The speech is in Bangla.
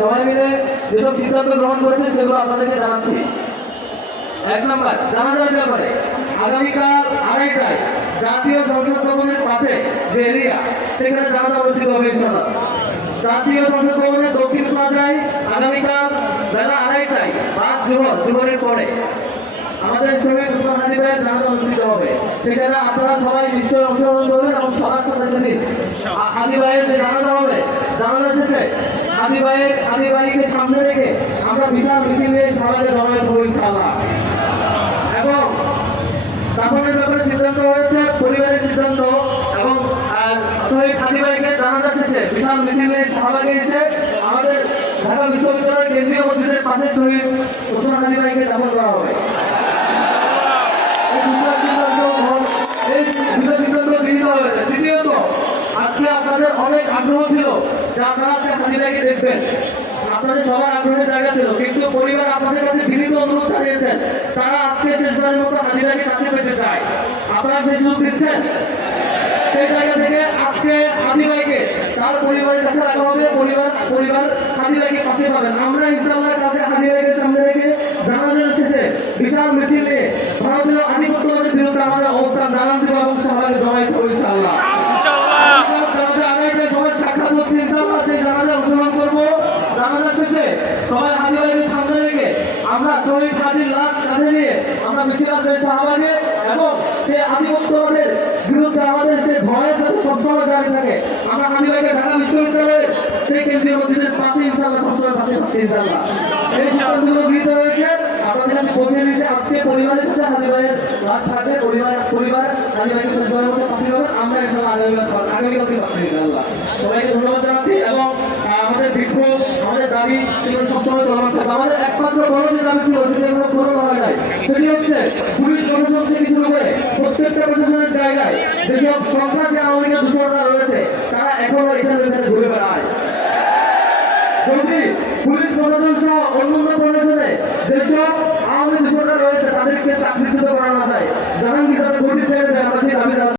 সবাই মিলে যেসব সিদ্ধান্ত গ্রহণ করেছে সেগুলো আপনাদেরকে জানাচ্ছি। 1 নম্বর, জানাজার ব্যাপারে আগামীকাল 2:30টায় জাতীয় সংসদ ভবনের পাশে যে এরিয়া সেখানে জানাজা অনুষ্ঠিত হবে ইনশাআল্লাহ। জাতীয় সংসদ ভবনের দক্ষিণ প্লাজায় আগামীকাল বেলা 2:30টায় বাদ জোহরের পরে আমাদের শহীদ উসমান হাদি ভাইয়ের জানাজা অনুষ্ঠিত হবে। সেখানে আপনারা সবাই নিশ্চয়ই অংশগ্রহণ করবেন এবং সবার সাথে সাথে হাদি ভাইয়ের যে জানাজা হবে, জানাজা শেষে হাদি ভাইকে সামনে রেখে আমরা বিশাল মিছিল নিয়ে সবাইকে জমায়েত হবো ইনশাআল্লাহ। এবং দাফনের ব্যাপারে সিদ্ধান্ত হয়েছে, পরিবারের সিদ্ধান্ত, এবং শহীদ হাদি ভাইকে জানাজা শেষে বিশাল মিছিল নিয়ে শাহবাগে এসে আমাদের ঢাকা বিশ্ববিদ্যালয়ের কেন্দ্রীয় মসজিদের পাশে শহীদ উসমান হাদি ভাইকে দাফন করা হবে। দ্বিতীয়ত, আজকে আপনাদের অনেক আগ্রহ ছিল যে আপনারা আজকে হাদি ভাইকে দেখবেন, আপনাদের সবার আগ্রহের জায়গা ছিল, কিন্তু পরিবার আপনাদের কাছে বিনীত অনুরোধ জানিয়েছেন তারা আজকে শেষবারের মতো হাদি ভাইকে কাছে পেতে চায়। আপনারা যে সুযোগ দিচ্ছেন সেই জায়গা থেকে আজকে হাদি ভাইকে তার পরিবারের কাছে রাখা হবে, পরিবার হাদি ভাইকে কাছে পাবেন। আমরা ইনশাআল্লাহ কাছে হাদি ভাইকে সামনে রেখে জানাজার শেষে বিশাল মিছিল নিয়ে ভারতীয় আধিপত্যবাদের বিরুদ্ধে আমাদের অবস্থান জানান দেব এবং সবাইকে জমায়েত করবো ইনশাআল্লাহ। সবাই সাক্ষাৎ করছি ইনশাআল্লাহ, সেই জানাজা অংশগ্রহণ করবো। জানাজা শেষে সবাই হাদি ভাইকে সামনে রেখে আমরা শহীদ হাদির লাশ কাঁধে নিয়ে আমরা মিছিল আসবে শাহবাগে, এবং সেই আধিপত্যবাদের বিরুদ্ধে আমাদের সেই ভয়ের সাথে সবসময় জারি থাকে। আমরা হাদি ভাইকে ঢাকা বিশ্ববিদ্যালয়ের সেই কেন্দ্রীয় মসজিদের পাশে ইনশাআল্লাহ সবসময় পাশে থাকছি ইনশাআল্লাহ। এই সিদ্ধান্তগুলো গৃহীত হয়েছে, আপনাদের কাছে পৌঁছে দিতে আজকে পরিবারের সাথে হাদি ভাইয়ের লাশ থাকবে, পরিবার হাদি ভাইকে শেষবারের মতো পাশে পাবেন। আমরা ইনশাআল্লাহ আগামীকালকে পাচ্ছি ইনশাআল্লাহ। সবাইকে ধন্যবাদ জানাচ্ছি। এবং আমাদের বিক্ষোভ, আমাদের দাবি সেগুলো সবসময় চলমান থাকবে। আমাদের একমাত্র বড় যে দাবি ছিল সেটা কোনো পূরণ করা যায়, সেটি হচ্ছে পুলিশ প্রশাসন থেকে শুরু করে প্রত্যেকটা প্রশাসনের জায়গায় যেসব সন্ত্রাসী আওয়ামী লীগের দূষণরা রয়েছে তারা এখনো এখানে ঘুরে বেড়ায়। যদি পুলিশ প্রশাসন সহ অন্যান্য প্রশাসনে যেসব আওয়ামী লীগ দূষণরা রয়েছে তাদেরকে চাকরিচ্যুত করানো